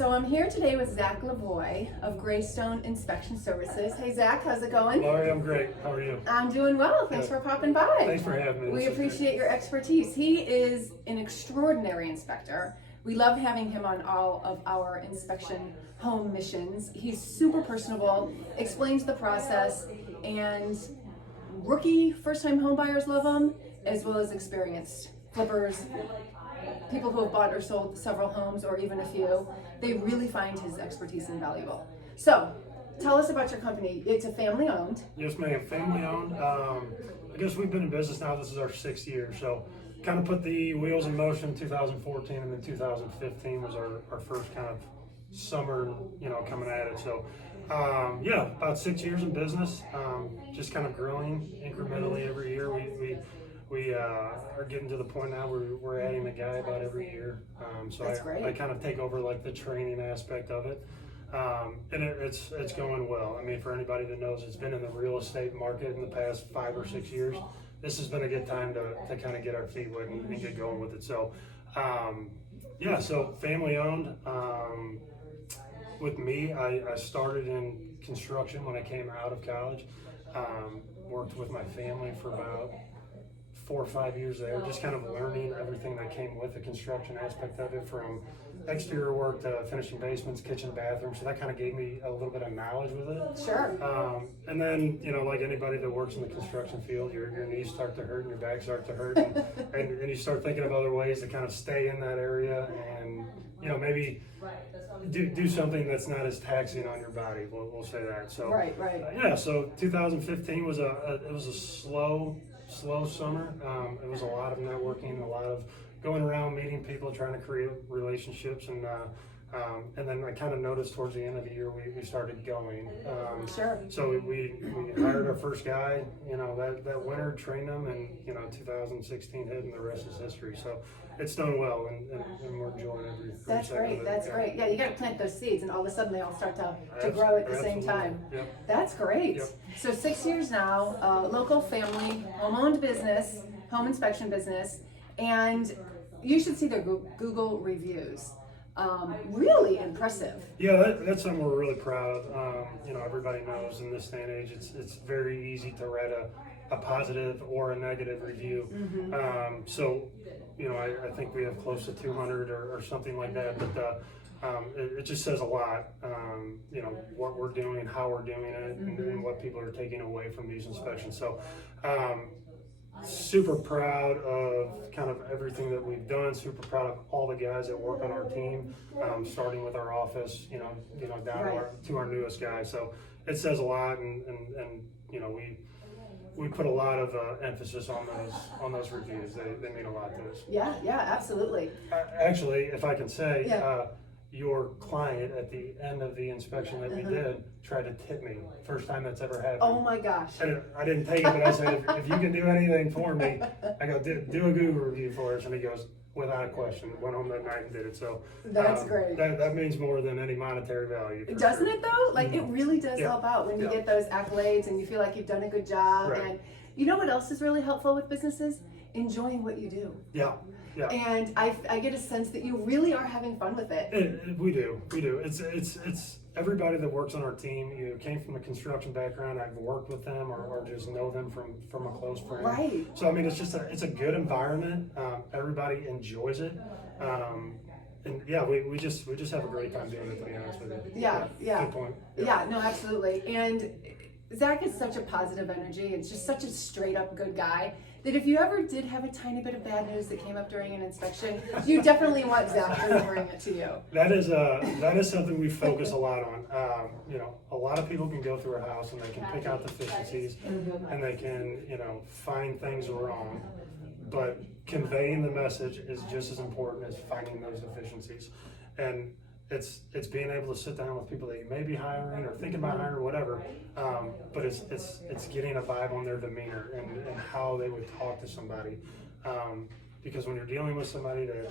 So I'm here today with Zac LaVoi of GreyStone Inspection Services. Hey Zac, how's it going? Laurie, I'm great. How are you? I'm doing well. Thanks for popping by. Thanks for having me. We appreciate your expertise. He is an extraordinary inspector. We love having him on all of our inspection home missions. He's super personable, explains the process, and rookie first-time home buyers love him, as well as experienced flippers, people who have bought or sold several homes or even a few. They really find his expertise invaluable. So, tell us about your company. It's a family owned. Yes, ma'am. Family owned. I guess we've been in business now. This is our 6th year. So, kind of put the wheels in motion in 2014, and then 2015 was our first kind of summer, coming at it. So, yeah, about 6 years in business. Just kind of growing incrementally every year. We are getting to the point now where we're adding a guy about every year. So I kind of take over like the training aspect of it. And it's going well. I mean, for anybody that knows, it's been in the real estate market in the past 5 or 6 years. This has been a good time to kind of get our feet wet and get going with it. So, yeah, so family owned. With me, I started in construction when I came out of college. Worked with my family for about 4 or 5 years there, just kind of learning everything that came with the construction aspect of it, from exterior work to finishing basements, kitchen, bathrooms. So that kind of gave me a little bit of knowledge with it. Sure. And then, like anybody that works in the construction field, your knees start to hurt and your back starts to hurt, and you start thinking of other ways to kind of stay in that area and, maybe do something that's not as taxing on your body. We'll say that. So Right. Yeah. So 2015 was a slow summer. It was a lot of networking, a lot of going around meeting people, trying to create relationships, and then I kind of noticed towards the end of the year we started going. Sure. So we hired our first guy, that winter, trained him, and 2016 hit, and the rest is history. So it's done well, and we're enjoying every That's second great. of it. That's great. Yeah, you got to plant those seeds, and all of a sudden they all start to grow at the same time. Yep. That's great. Yep. So 6 years now, local family, home-owned business, home inspection business, and you should see their Google reviews. Really impressive. Yeah, that's something we're really proud of. Everybody knows in this day and age, it's very easy to write a positive or a negative review. Mm-hmm. So, I think we have close to 200 or something like that, but it just says a lot, what we're doing, how we're doing it, and what people are taking away from these inspections. So, super proud of kind of everything that we've done, super proud of all the guys that work on our team, starting with our office, down to our newest guy. So it says a lot, and we put a lot of emphasis on those reviews. They mean a lot to us. Yeah, absolutely. Actually, if I can say, your client at the end of the inspection that we did tried to tip me. First time that's ever happened. Oh my gosh. I didn't take it, but I said, if you can do anything for me, I go, do a Google review for us. And he goes, without a question. Went home that night and did it. So that's great. That means more than any monetary value. Doesn't it though? Like it really does help out when you get those accolades and you feel like you've done a good job. Right. And you know what else is really helpful with businesses? Enjoying what you do. Yeah. And I get a sense that you really are having fun with it. We do. It's everybody that works on our team either came from a construction background, I've worked with them, or just know them from a close friend. Right. So I mean, it's a good environment. Everybody enjoys it. And yeah, we just have a great time doing it, to be honest with you. Yeah. Good point. Yeah, no, absolutely. And Zac is such a positive energy. It's just such a straight up good guy that if you ever did have a tiny bit of bad news that came up during an inspection, you definitely want Zac delivering it to you. That is something we focus a lot on. A lot of people can go through a house and they can pick out deficiencies and they can, find things wrong, but conveying the message is just as important as finding those deficiencies. And it's being able to sit down with people that you may be hiring or thinking about hiring or whatever, but it's getting a vibe on their demeanor and how they would talk to somebody, because when you're dealing with somebody that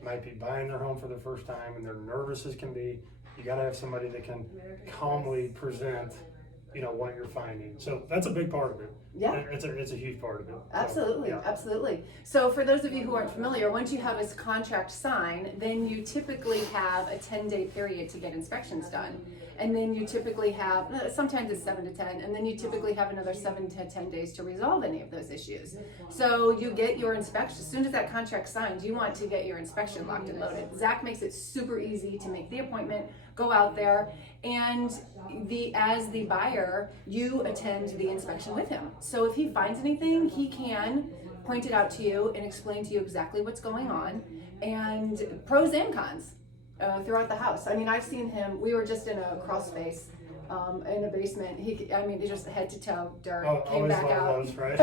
might be buying their home for the first time and they're nervous as can be, you got to have somebody that can calmly present what you're finding. So that's a big part of it. Yeah. It's a huge part of it. Absolutely, So, yeah. absolutely. So for those of you who aren't familiar, once you have a contract signed, then you typically have a 10-day period to get inspections done. And then you typically have, sometimes it's 7 to 10, and then you typically have another 7 to 10 days to resolve any of those issues. So you get your inspection, as soon as that contract's signed, you want to get your inspection locked and loaded. Zach makes it super easy to make the appointment, go out there, and as the buyer, you attend the inspection with him. So if he finds anything, he can point it out to you and explain to you exactly what's going on and pros and cons throughout the house. I mean, I've seen him, we were just in a crawl space in a basement. He just head to toe, dirt, came back out. Those, right?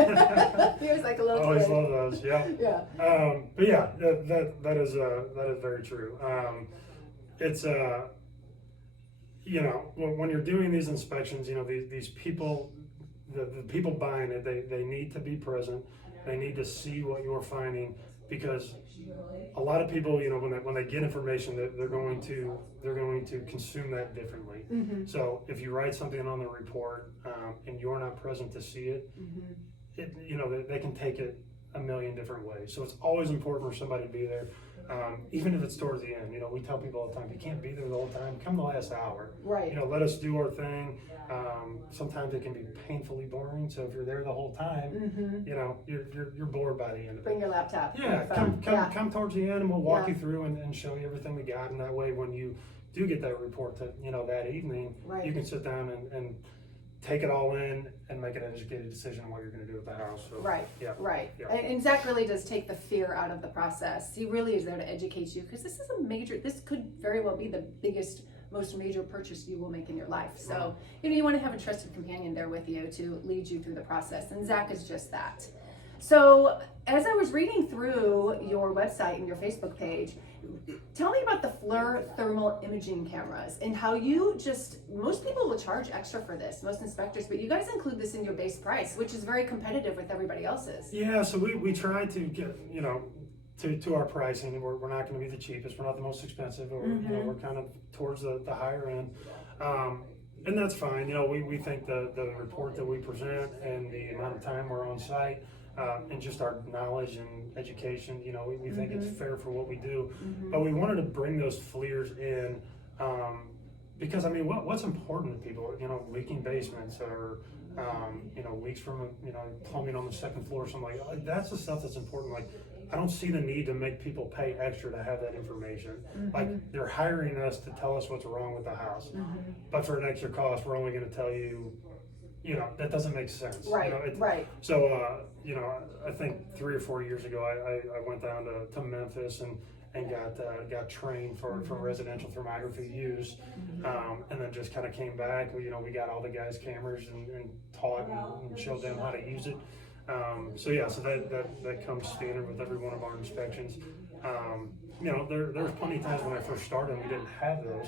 He was like a little Always kid. love those, yeah. Yeah. But yeah, that is very true. It's you know, when you're doing these inspections, you know, these people, the people buying it, they need to be present. They need to see what you're finding, because a lot of people, you know, when they get information, they're going to consume that differently. Mm-hmm. So if you write something on the report and you're not present to see it, Mm-hmm. you know, they can take it a million different ways. So it's always important for somebody to be there. Even if it's towards the end, you know, we tell people all the time, you can't be there the whole time, come the last hour. Right. You know, let us do our thing. Sometimes it can be painfully boring. So if you're there the whole time, you know, you're bored by the end of it. Bring your laptop. Yeah, come towards the end, and we'll walk you through and show you everything we got. And that way, when you do get that report that evening, you can sit down and take it all in and make an educated decision on what you're going to do with the house. So, Right. Yeah. Right. Yeah. And Zach really does take the fear out of the process. He really is there to educate you, because this could very well be the biggest, most major purchase you will make in your life. So, you know, you want to have a trusted companion there with you to lead you through the process. And Zach is just that. So as I was reading through your website and your Facebook page, tell me about the FLIR thermal imaging cameras and how most people will charge extra for this, most inspectors, but you guys include this in your base price, which is very competitive with everybody else's. Yeah, so we try to get, you know, to our pricing. We're not going to be the cheapest. We're not the most expensive. You know, we're kind of towards the higher end. And that's fine. You know, we think the report that we present and the amount of time we're on site, and just our knowledge and education, you know, we think it's fair for what we do. But we wanted to bring those FLIRs in, because I mean, what's important to people? You know, leaking basements, or you know, leaks from plumbing on the second floor or something like that. That's the stuff that's important. Like, I don't see the need to make people pay extra to have that information. Like, they're hiring us to tell us what's wrong with the house, but for an extra cost, we're only going to tell you. You know, that doesn't make sense. Right, you know, right. So, you know, I think 3 or 4 years ago, I went down to Memphis and got trained for residential thermography use, and then just kind of came back. You know, we got all the guys' cameras and taught and showed them how to use it. So that comes standard with every one of our inspections. You know, there was plenty of times when I first started, we didn't have those.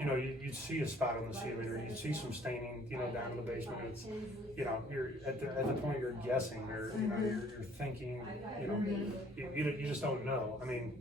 You know, you'd see a spot on the ceiling, or you'd see some staining, you know, down in the basement. It's, you know, you're at the point you're guessing, or you know, you're thinking, you know, you just don't know. I mean,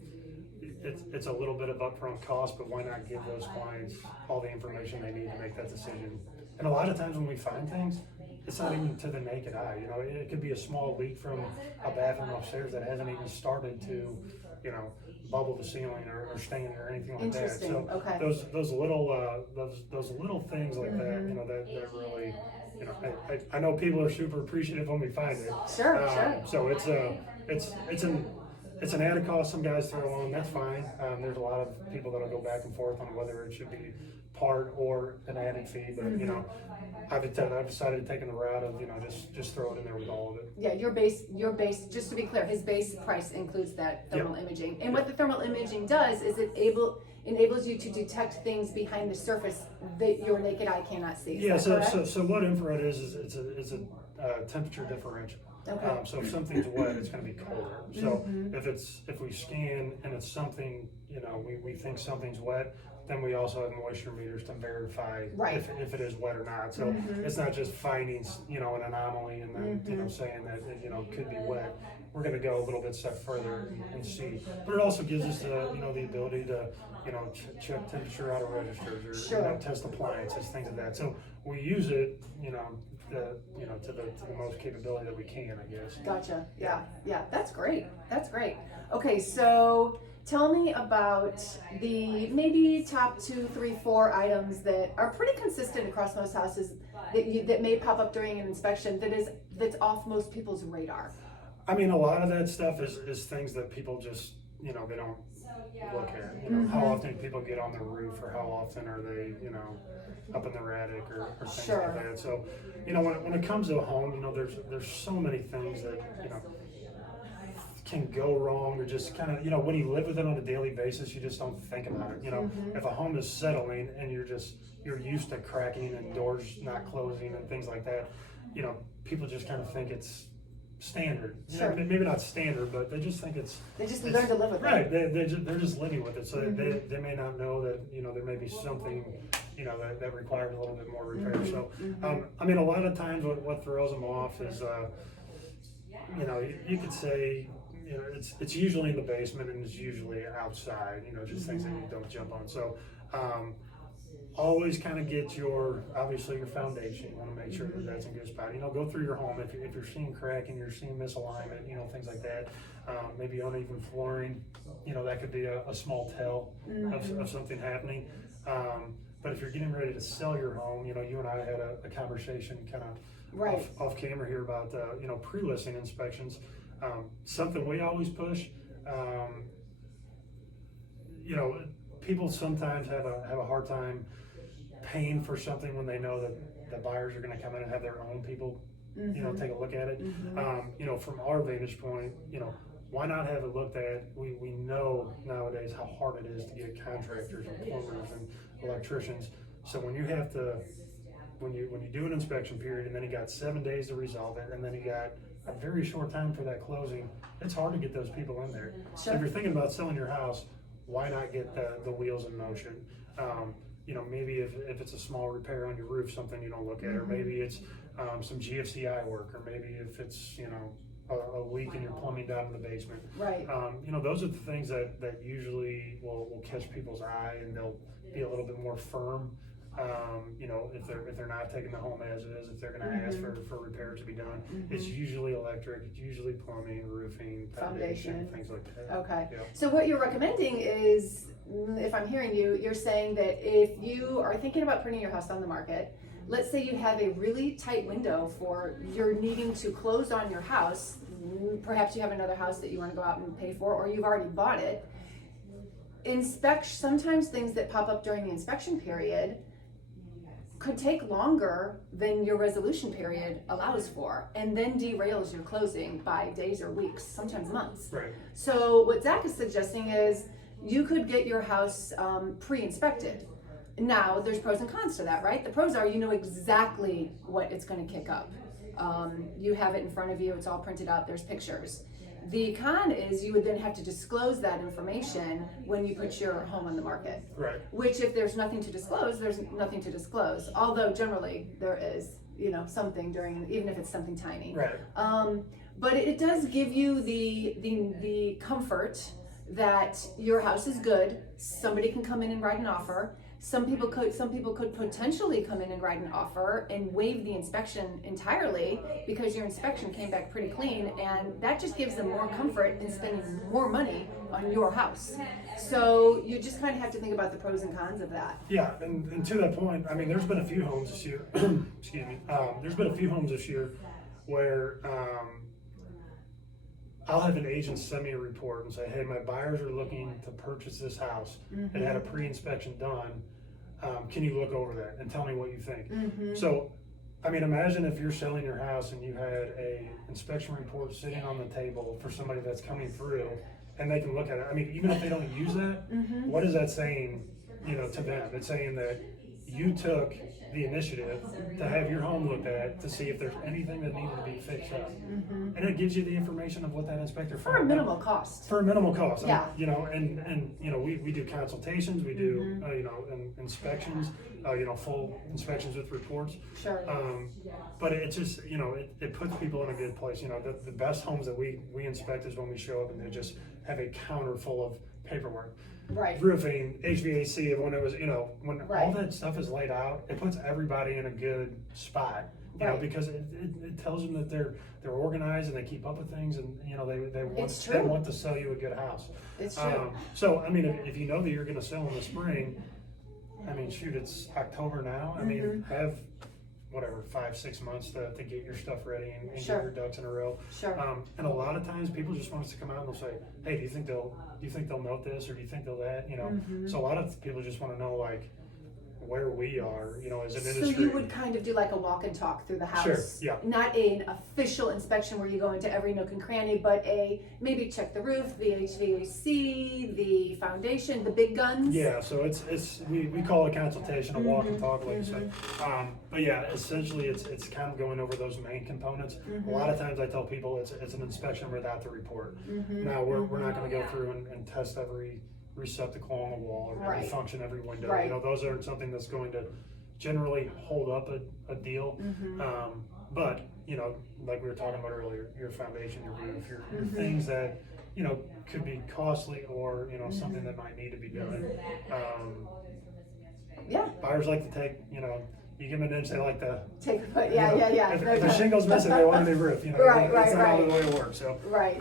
it's a little bit of upfront cost, but why not give those clients all the information they need to make that decision? And a lot of times when we find things, it's not even to the naked eye. You know, it could be a small leak from a bathroom upstairs that hasn't even started to, you know, bubble the ceiling or stain or anything like that. So Okay. those little things like that, you know, that really, you know, I know people are super appreciative when we find it. Sure. So it's an added cost some guys throw on. That's fine. There's a lot of people that'll go back and forth on whether it should be part or an added fee, but you know, I've decided to take the route of, you know, just throw it in there with all of it. Yeah, your base, just to be clear, his base price includes that thermal imaging. And what the thermal imaging does is it enables you to detect things behind the surface that your naked eye cannot see. Yeah, so what infrared is it's a temperature differential. Okay. So if something's wet, it's going to be colder. So if we scan and it's something, you know, we think something's wet, then we also have moisture meters to verify if it is wet or not. So it's not just finding, you know, an anomaly and then you know, saying that it, you know, could be wet. We're going to go a little bit step further and see. But it also gives us you know, the ability to, you know, check temperature out of registers, or you know, test appliances, things like that. So we use it, you know, to the most capability that we can, I guess. Gotcha. Yeah. That's great. That's great. Okay, so tell me about the maybe top 2, 3, 4 items that are pretty consistent across most houses that may pop up during an inspection that's off most people's radar. I mean, a lot of that stuff is things that people just, they don't look at. How often people get on the roof, or how often are they, up in their attic or things Sure. like that. So, when it comes to a home, there's so many things that, can go wrong, or just kind of, when you live with it on a daily basis, you just don't think about it. If a home is settling and you're used to cracking and doors not closing and things like that, people just kind of think it's standard. Sure. Maybe not standard, but they just think They just learn to live with right. it. They're just living with it, so they may not know that there may be something that requires a little bit more repair. So I mean, a lot of times what throws them off is you could say it's usually in the basement, and it's usually outside, just things that you don't jump on. So always kind of get obviously your foundation. You want to make sure that that's in good spot. Go through your home. If you're seeing cracking, you're seeing misalignment, things like that. Maybe uneven flooring, that could be a small tell of something happening. But if you're getting ready to sell your home, you and I had a conversation kind of off camera here about pre-listing inspections. Something we always push. People sometimes have a hard time paying for something when they know that the buyers are going to come in and have their own people, take a look at it. From our vantage point, why not have it looked at? We know nowadays how hard it is to get contractors and plumbers and electricians. So when you do an inspection period, and then you got 7 days to resolve it, and then you got a very short time for that closing, it's hard to get those people in there. Sure. So if you're thinking about selling your house, why not get the wheels in motion? Maybe if it's a small repair on your roof, something you don't look at, or maybe it's some GFCI work, or maybe if it's a leak in your plumbing down in the basement. Right. Those are the things that usually will catch people's eye, and they'll be a little bit more firm. If they're not taking the home as is, if they're going to ask for repairs to be done, it's usually electric, it's usually plumbing, roofing, foundation, things like that. Okay. Yeah. So what you're recommending is, if I'm hearing you, you're saying that if you are thinking about putting your house on the market, let's say you have a really tight window for you're needing to close on your house, perhaps you have another house that you want to go out and pay for, or you've already bought it. Sometimes things that pop up during the inspection period could take longer than your resolution period allows for, and then derails your closing by days or weeks, sometimes months. Right. So what Zac is suggesting is you could get your house pre-inspected. Now, there's pros and cons to that, right? The pros are you know exactly what it's going to kick up. You have it in front of you, it's all printed out, there's pictures. The con is you would then have to disclose that information when you put your home on the market. Right. Which, if there's nothing to disclose, there's nothing to disclose. Although generally there is, something even if it's something tiny. Right. But it does give you the comfort that your house is good. Somebody can come in and write an offer. Some people could potentially come in and write an offer and waive the inspection entirely because your inspection came back pretty clean, and that just gives them more comfort in spending more money on your house. So you just kind of have to think about the pros and cons of that. Yeah, and to that point, I mean, there's been a few homes this year. Excuse me. There's been a few homes this year where I'll have an agent send me a report and say, hey, my buyers are looking to purchase this house. It had a pre-inspection done. Can you look over that and tell me what you think? So, I mean, imagine if you're selling your house and you had a inspection report sitting on the table for somebody that's coming through, and they can look at it. I mean, even if they don't use that, what is that saying, to them? It's saying that you took the initiative to have your home looked at to see if there's anything that needed to be fixed up. And it gives you the information of what that inspector For a minimal cost. For a minimal cost. Yeah. We do consultations, we do inspections, full inspections with reports. Sure. But it just, it puts people in a good place. The best homes that we inspect is when we show up and they just have a counter full of paperwork. Right. Roofing, HVAC, when it was, when Right. all that stuff is laid out, it puts everybody in a good spot You know, Right. because it tells them that they're organized and they keep up with things, and you know they It's they true. want to sell you a good house. It's true. So I mean, if you know that you're going to sell in the spring, I mean, shoot, it's October now. I mean, have whatever 5-6 months to get your stuff ready and Sure. get your ducks in a row. Sure. And a lot of times people just want us to come out and they'll say, hey, do you think they'll note this, or do you think they'll that? You know, so a lot of people just want to know like where we are, you know, as an industry. So you would kind of do like a walk and talk through the house. Sure, yeah. Not an official inspection where you go into every nook and cranny, but maybe check the roof, the HVAC, the foundation, the big guns. Yeah, so we call it consultation, a walk and talk, like you said. But yeah, essentially it's kind of going over those main components. A lot of times I tell people it's an inspection without the report. Now we're not going to go through and test every receptacle on the wall or every function, every window. Right. You know, those aren't something that's going to generally hold up a deal. But you know, like we were talking about earlier, your foundation, your roof, your things that you know could be costly, or you know something that might need to be done. Yeah. Buyers like to take, you know, you give them an inch, they like to Take a put. you Yeah, know, yeah. If the shingle's missing, they want a new roof. You know, Right, that's not right. the way it works. So, Right.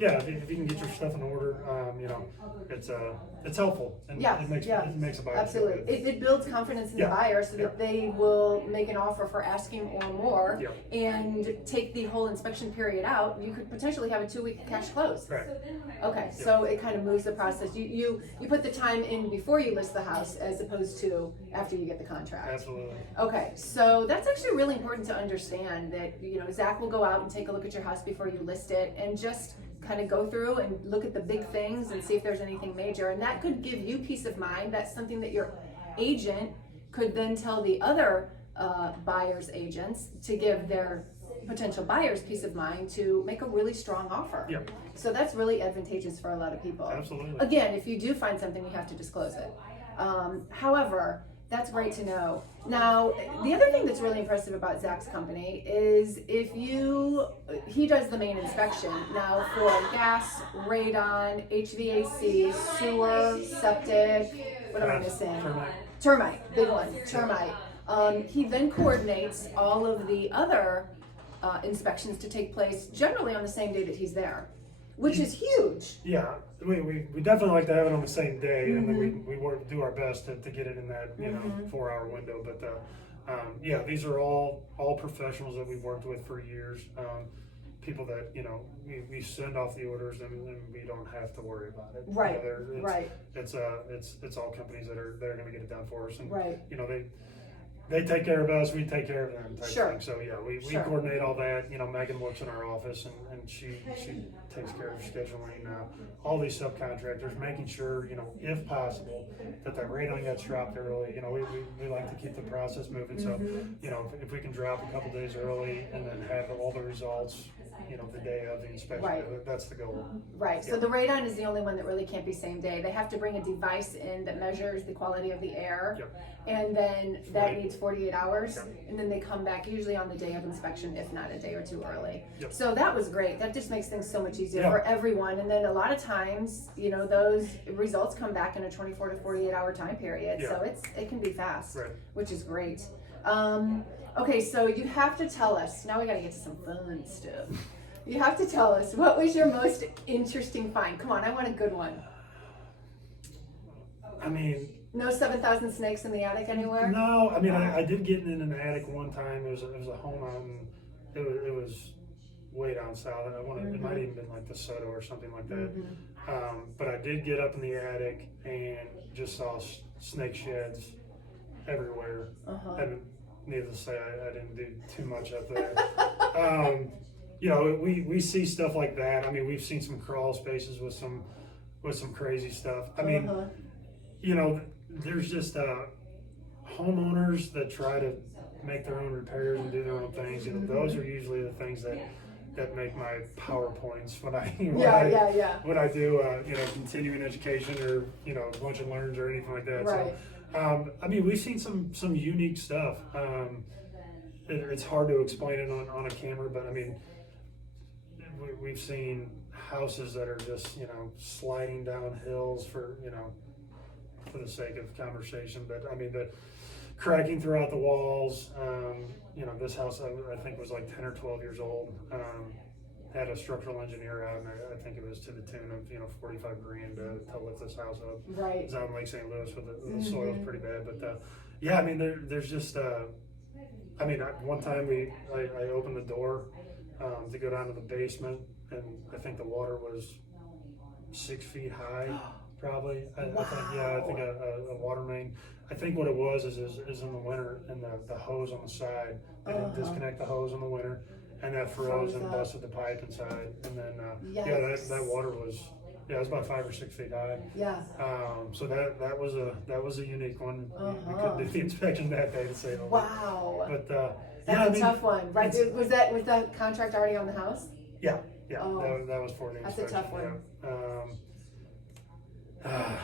Yeah, if you can get your stuff in order, you know, it's helpful, and Yeah, it makes yeah. it makes a buyer Absolutely. feel good. It builds confidence in the Yeah. buyer so that Yeah. they will make an offer for asking or more Yeah. and take the whole inspection period out. You could potentially have a 2-week cash close. Right. Okay, so it kind of moves the process. You put the time in before you list the house as opposed to after you get the contract. Absolutely. Okay, so that's actually really important to understand that, you know, Zach will go out and take a look at your house before you list it and just kind of go through and look at the big things and see if there's anything major. And that could give you peace of mind. That's something that your agent could then tell the other buyer's agents to give their potential buyers peace of mind to make a really strong offer. Yeah. So that's really advantageous for a lot of people. Absolutely. Again, if you do find something, you have to disclose it. However, that's great to know. Now, the other thing that's really impressive about Zach's company is he does the main inspection. Now for gas, radon, HVAC, sewer, septic, what am I missing? Termite, big one, termite. He then coordinates all of the other inspections to take place generally on the same day that he's there, which is huge. Yeah, we definitely like to have it on the same day, and then we do our best to get it in that 4-hour window. But yeah, these are all professionals that we've worked with for years. People that you know we send off the orders and we don't have to worry about it. Right. You know, Right. It's all companies that are going to get it done for us, and Right. you know they take care of us, we take care of them type Sure. thing. So yeah, we Sure. coordinate all that. You know, Megan works in our office and she takes care of scheduling all these subcontractors, making sure, you know, if possible, that radon gets dropped early. You know, we like to keep the process moving. So, you know, if we can drop a couple days early and then have all the results, you know, the day of the inspection, Right. that's the goal. Right, so Yeah. the radon is the only one that really can't be same day. They have to bring a device in that measures the quality of the air. Yep. And then that 40. needs 48 hours. Yep. And then they come back usually on the day of inspection, if not a day or two early. Yep. So that was great. That just makes things so much easier Yeah. for everyone. And then a lot of times, you know, those results come back in a 24 to 48 hour time period. Yeah. So it can be fast, Right. which is great. Okay, so you have to tell us, now we gotta get to some fun stuff. You have to tell us, what was your most interesting find? Come on, I want a good one. I mean, No 7,000 snakes in the attic anywhere? no, I mean, I did get in an attic one time. It was a home out in, it was way down south. And it might even been like DeSoto or something like that. But I did get up in the attic and just saw snake sheds everywhere. And needless to say, I didn't do too much up there. You know, we see stuff like that. I mean, we've seen some crawl spaces with some crazy stuff. I mean, you know, there's just homeowners that try to make their own repairs and do their own things. You know, those are usually the things that make my PowerPoints when I when I do you know, continuing education or, you know, lunch and learns or anything like that. Right. So I mean, we've seen some unique stuff. It's hard to explain it on a camera, but I mean, we've seen houses that are just, you know, sliding down hills for, you know, for the sake of conversation. But I mean, cracking throughout the walls. You know, this house I think was like 10 or 12 years old. Had a structural engineer out, and I think it was to the tune of, you know, 45 grand to lift this house up. Right. It's on Lake St. Louis, with the soil's pretty bad, but yeah, I mean, there's just I mean, one time I opened the door to go down to the basement, and I think the water was 6 feet high, probably. I think, yeah, I think a water main. I think what it was is in the winter, and the hose on the side, they didn't disconnect the hose in the winter, and that froze and busted the pipe inside, and then yeah, that water was, yeah, it was about 5 or 6 feet high. Yeah. So that was a unique one. We couldn't do the inspection that day, to say the least. Wow. But that's a tough one, right? Was that contract already on the house? Yeah. That was for the inspection. That's a tough one. Yeah.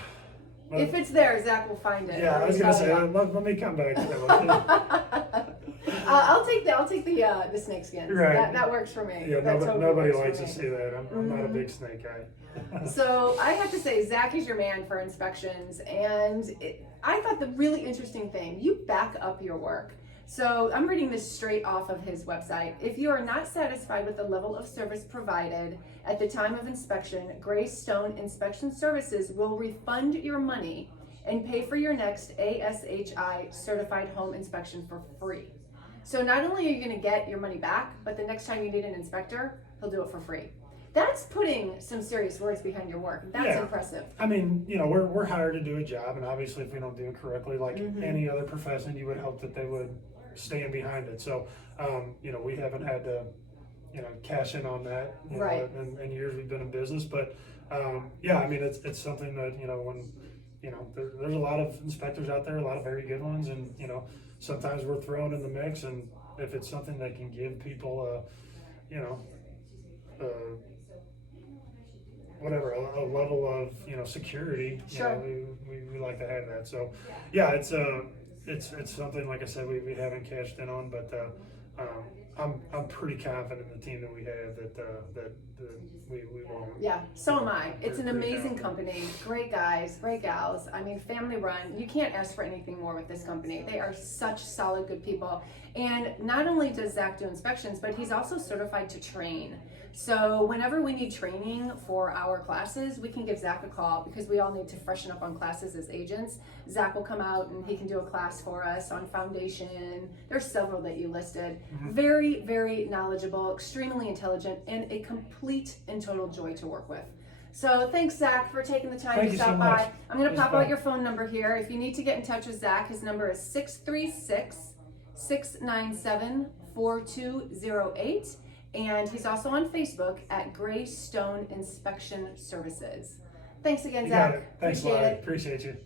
If it's there, Zac will find it. Yeah, I was gonna say, let me come back to that one. I'll take the snake skins. Right. That works for me. Yeah, totally nobody works likes to see that. I'm not a big snake guy. So I have to say, Zac is your man for inspections, and I thought the really interesting thing, you back up your work. So I'm reading this straight off of his website. If you are not satisfied with the level of service provided at the time of inspection, GreyStone Inspection Services will refund your money and pay for your next ASHI certified home inspection for free. So not only are you going to get your money back, but the next time you need an inspector, he'll do it for free. That's putting some serious words behind your work. That's impressive. I mean, you know, we're hired to do a job, and obviously if we don't do it correctly, like any other profession, you would hope that they would stand behind it. So, you know, we haven't had to, you know, cash in on that, you know, in years we've been in business. But yeah, I mean, it's something that, you know, when, you know, there's a lot of inspectors out there, a lot of very good ones, and, you know, sometimes we're thrown in the mix, and if it's something that can give people you know, whatever, a level of, you know, security, you know, we like to have that. So yeah, it's something, like I said, we haven't cashed in on, but I'm pretty confident in the team that we have that we won't. Yeah, so am I. It's an amazing company, great guys, great gals. I mean, family run. You can't ask for anything more with this company. They are such solid, good people. And not only does Zac do inspections, but he's also certified to train. So whenever we need training for our classes, we can give Zac a call, because we all need to freshen up on classes as agents. Zac will come out and he can do a class for us on foundation. There's several that you listed. Very, very knowledgeable, extremely intelligent, and a complete and total joy to work with. So thanks, Zac, for taking the time to stop by. I'm going to pop out your phone number here. If you need to get in touch with Zac, his number is 636-697-4208. And he's also on Facebook at GreyStone Inspection Services. Thanks again, Zac. Thanks, Laurie. Appreciate you.